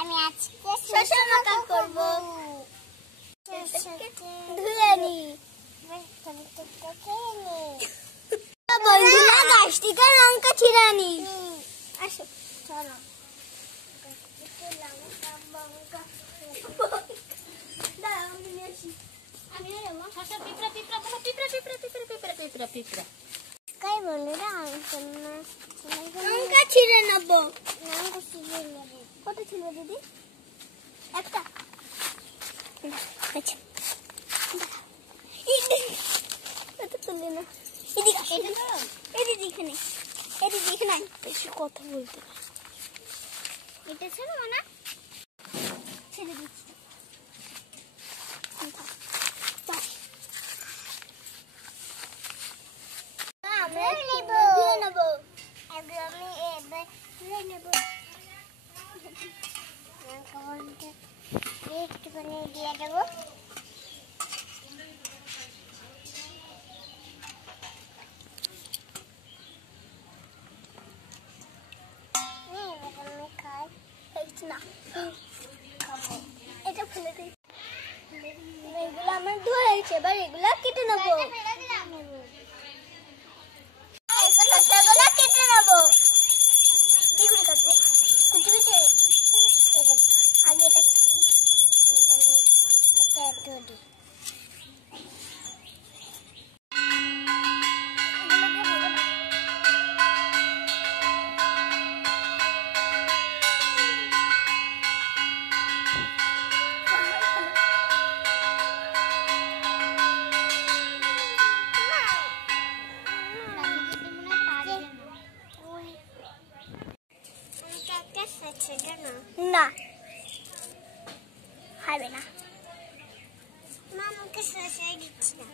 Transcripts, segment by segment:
আমি আজকে শসা মাখা করব। ধুয়ে নি বন্ধুরা, গাছ থেকে লঙ্কা ছিঁড়ে নি। আসো চলো, লঙ্কা ছিঁড়ে নেবো। কত ছিল দিদি? একটা। আচ্ছা তুললে না, এখানে বেশি কথা বলতে। এটা ছেড়ে না, ছেড়ে দিচ্ছি। আমরা নেবো, এগুলো আমি এবার নেবো। একটুখানি দিয়ে দেবো। এটা ফেলে দিই। এগুলো আমার ধোয়া হয়েছে, এবার এগুলো কেটে নেবো। কেটে নেবো। কি করে কাটবো? কুচি কুচি। আগে এটা দিই। না হবে না, মামাকে সরষে দিচ্ছি না।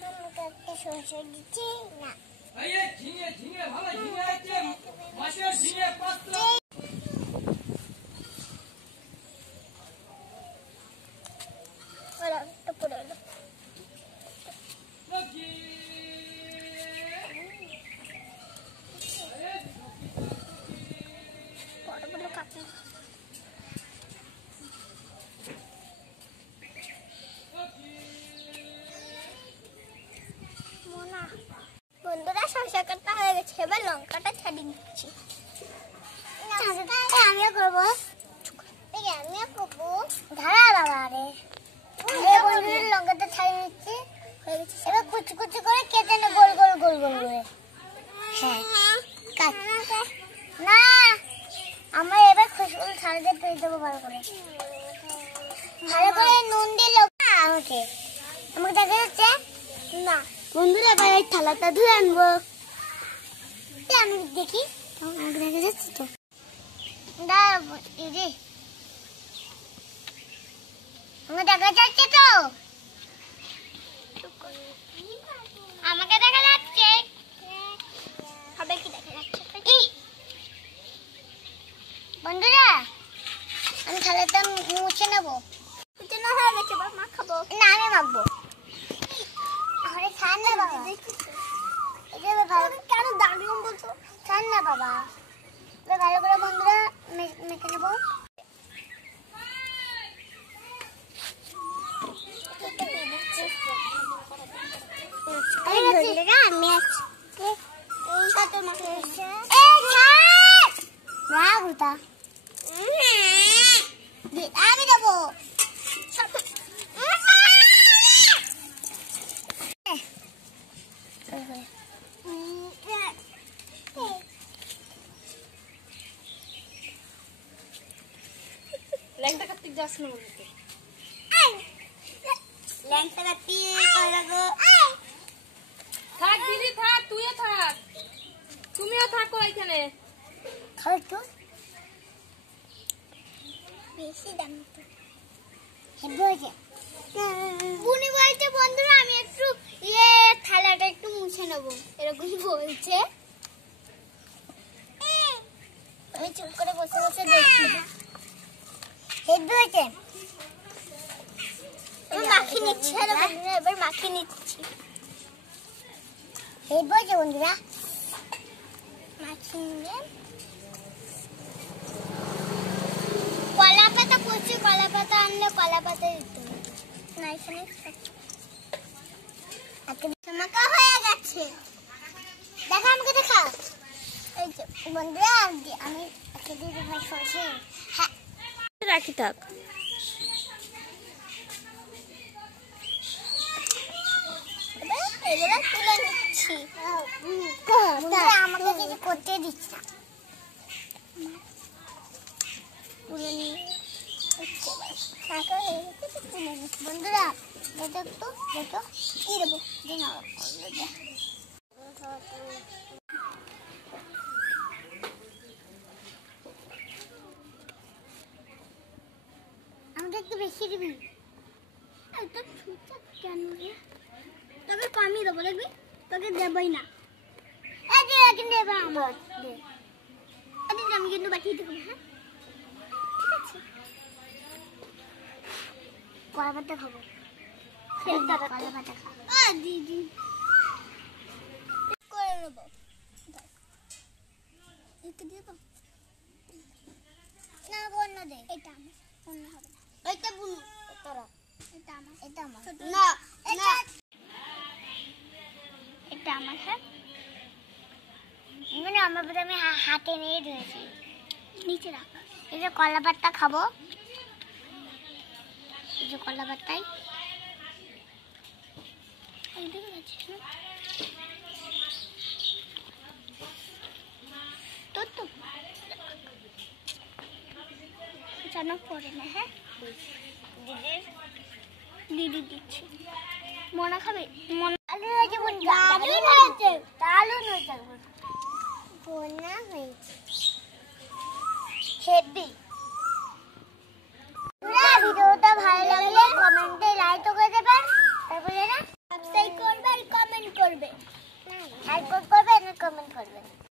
মামাকে একটা সরষে দিচ্ছি না। পড়ে এলো। বন্ধুরা, শসা কাটা হয়ে গেছে, এবার লঙ্কাটা ছাড়িয়ে দিচ্ছি। আমিও করবো, আমিও করবো। ধারা বাবা রে, বন্ধুরা লঙ্কাটা ছাড়িয়ে দিচ্ছি। এবার কুচি কুচি করে কেটে নে, গোল গোল গোল গোল করে। হ্যাঁ না, আমরা এবার খুশবু ছাড়িয়ে পেয়ে দেবো ভালো করে। ভালো করে নুন দিল আমাকে, আমাকে দেখা যাচ্ছে না। বন্ধুরা, এবার এই থালাটা ধুয়ে আনবো। আমি দেখি আমাকে দেখা যাচ্ছে তো। দিদি আমাকে দেখা যাচ্ছে তো? আমাকে দেখা যাচ্ছে, হবে কি দেখা যাচ্ছে? বন্ধুরা, আমি থালাটা মুছে নেবো। না হয়ে গেছে, মাখাবো না, আমি মাখবো। ঘরে ছাড় না বাবা, কেন দাঁড়িয়ে বলছো? ছাড় না বাবা, ভালো করে বন্ধুরা মেখে নেবো। আমি আমি দেবো। ল্যাংটা কাটতে যাস না, ল্যাংটা কাটতে থাক দিদি, থাক, তুইও থাক, তুমিও থাকো এখানে। খাও তো, বেশি দাম তো হেবছে। বুনি বলছে বন্ধুরা আমি একটু থালাটা একটু মুছে নেবো, এরকম বলছে। আমি চুপ করে বসে বসে দেখছি। হেবছে, মাখিয়ে নিচ্ছি। এবার মাখিয়ে নিচ্ছি। হেবছে বন্ধুরা, মাখিয়ে নিয়ে আনলে কলা পাতা দিতে না, এখানে মাখা হয়ে গেছে। দেখা আমাকে দেখা। এই যে বন্ধুরা আমি দিয়ে দেবো সরষে। হ্যাঁ রাখি থাক। এগুলো তুলে নিচ্ছি। আমাকে কিছু করতে দিচ্ছি না। তুলে নিয়ে বন্ধুরা দেখো একটু, দেখো কি দেবো আমাকে একটু বেশি দিবি। কেন রে তোকে কমই দেবো, দেখবি তোকে দেবই না। কিন্তু এবার আমার আমি কিন্তু বাটিয়ে দেবো। হ্যাঁ ঠিক আছে, কলা পাতা খাবো। কলা পাতা খাবো দিদি করে নেবো। একটু দিয়ে দাও না, অন্য দে। এটা আমার, অন্য হবে না। এটা বুনু তোরা, এটা আমার, এটা আমার না, এটা এটা আমার। হ্যাঁ মানে আমার বোধ আমি হাতে নিয়ে ধরেছি। নিচে রাখ। এই যে কলা পাতা খাবো, এই যে কলা পাতাই তোর তো জানা পড়ে না। হ্যাঁ দিদি দিচ্ছি। মনা খাবে? মনা হয়েছে, দারুণ হয়েছে, দারুণ হয়েছে, বোনা হয়েছে হেভি। ভিডিওটা ভালো লাগলে কমেন্টে লাইক করে দেবেন, তারপরে না সাবস্ক্রাইব করবে আর কমেন্ট করবে, লাইক করবে আর কমেন্ট করবে।